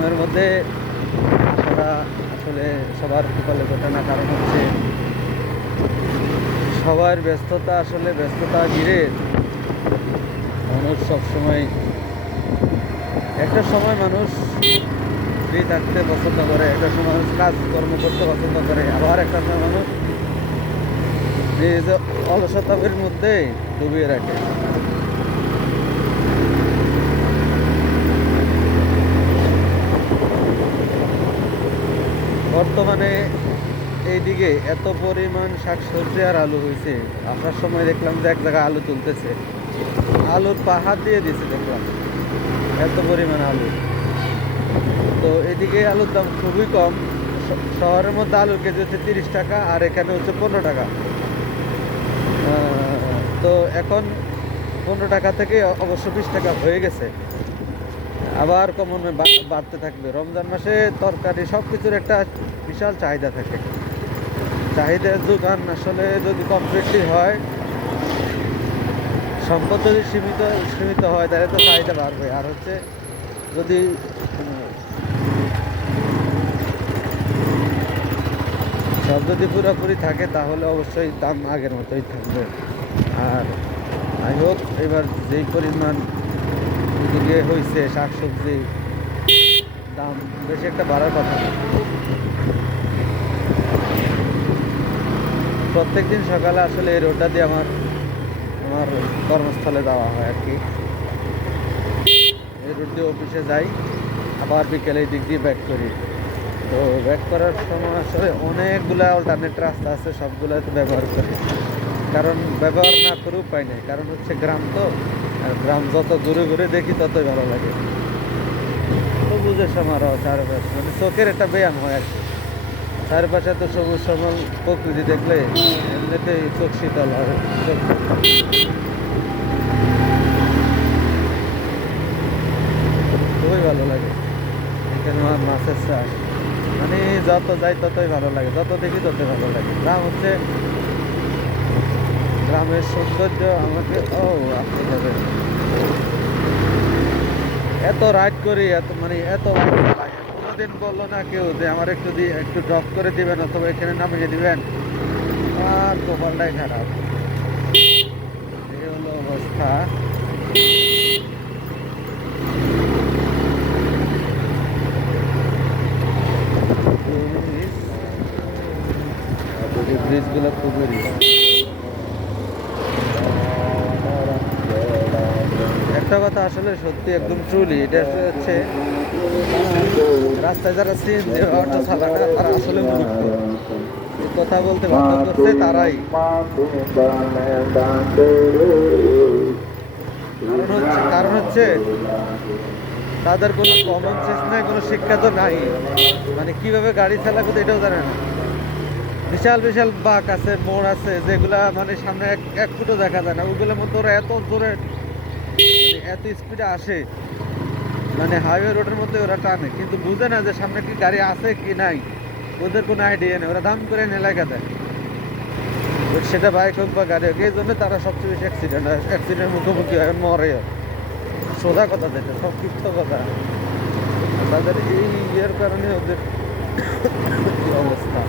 দামের মধ্যে আসাটা আসলে সবার কপালে ঘটে না, কারণ হচ্ছে সবার ব্যস্ততা আসলে ব্যস্ততা ঘিরে মানুষ সবসময় একটা সময় মানুষ ফ্রি থাকতে পছন্দ করে, একটা সময় মানুষ কাজ কর্ম করতে পছন্দ করে, আবার একটা সময় মানুষ অলসতাবের মধ্যে ডুবিয়ে রাখে। এইদিকে এত পরিমাণ শাকসবজি আর আলু হয়েছে। আসার সময় দেখলাম যে এক জায়গায় আলু তুলতেছে। আলুর পাহাড় দিয়ে দিয়েছে দেখলাম। এত পরিমাণ আলু। তো এদিকে আলুর দাম খুবই কম। শহরের মধ্যে আলুর কেজি হচ্ছে তিরিশ টাকা আর এখানে হচ্ছে পনেরো টাকা। তো এখন পনেরো টাকা থেকে অবশ্য বিশ টাকা হয়ে গেছে। আবার কমন বাড়তে থাকবে। রমজান মাসে তরকারি সব কিছুর একটা বিশাল চাহিদা থাকে। চাহিদার যোগান আসলে যদি কমপ্লিটলি হয়, সম্পদ যদি সীমিত সীমিত হয়, তাহলে তো চাহিদা বাড়বে। আর হচ্ছে যদি, সব যদি পুরোপুরি থাকে, তাহলে অবশ্যই দাম আগের মতোই থাকবে। আর আই হোপ এবার যেই পরিমাণ দিকে হয়েছে শাকসবজি, দাম বেশি একটা বাড়ার কথা প্রত্যেক দিন সকালে আসলে এই রোডটা দিয়ে আমার আমার কর্মস্থলে যাওয়া হয় আর কি। এই রোড দিয়ে অফিসে যাই, আবার বিকেলে দিক দিয়ে ব্যাক করি। তো ব্যাক করার সময় আসলে অনেকগুলা অল্টারনেট রাস্তা আছে সবগুলোতে ব্যবহার করি। কারণ ব্যবহার না করে উপায় নেই, কারণ হচ্ছে গ্রাম তো, আর গ্রাম যত ঘুরে ঘুরে দেখি ততই ভালো লাগে। তো বুঝে সমারোহ, চারপাশে মানে চোখের একটা ব্যায়াম হয় আর কি। চারপাশে তো সবুজ সবল প্রকৃতি দেখলে এমনিতেই চোখ শীতল হয়। খুবই ভালো লাগে। এখানে আমার মাছের চাষ। মানে যত যাই ততই ভালো লাগে, যত দেখি ততই ভালো লাগে। গ্রাম হচ্ছে গ্রামের সৌন্দর্য আমাকে, ও আপনি এত রাইড করি, এত মানে এত ভালো লাগে কোনোদিন বলল না কেউ যে আমার একটু দিয়ে একটু ড্রপ করে দিবেন অথবা এখানে নামিয়ে দিবেন। আর কপালটাই খারাপ। হলো অবস্থা। ব্রিজগুলো খুবই একটা কথা আসলে সত্যি একদম ট্রুলি এটা হচ্ছে রাস্তায় যারা সিএনজি অটো চালায় না, তারা আসলে কথা বলতে বাধ্য করছে তারাই। কারণ হচ্ছে তাদের কোনো কমন সেন্স নাই, কোনো শিক্ষা তো নাই। মানে কীভাবে গাড়ি চালাবে তো এটাও জানে না। বিশাল বিশাল বাঁক আছে মোড় আছে, যেগুলা মানে সামনে এক এক ফুটও দেখা যায় না। ওগুলোর মধ্যে ওরা এত জোরে এত স্পিডে আসে মানে হাইওয়ে রোডের মধ্যে ওরা টানে, কিন্তু বুঝে না যে সামনে কি গাড়ি আছে কি নাই। ওদের কোনো আইডিয়া নেই, ওরা দাম করে এনে লাগা দেয়। সেটা বাইক হোক বা গাড়ি হোক, এই জন্য তারা সবচেয়ে বেশি অ্যাক্সিডেন্ট হয়। অ্যাক্সিডেন্ট মুখোমুখি হয়, মরে সোজা কথা যেটা সব কিছু কথা। তাদের এই ইয়ের কারণে ওদের অবস্থা?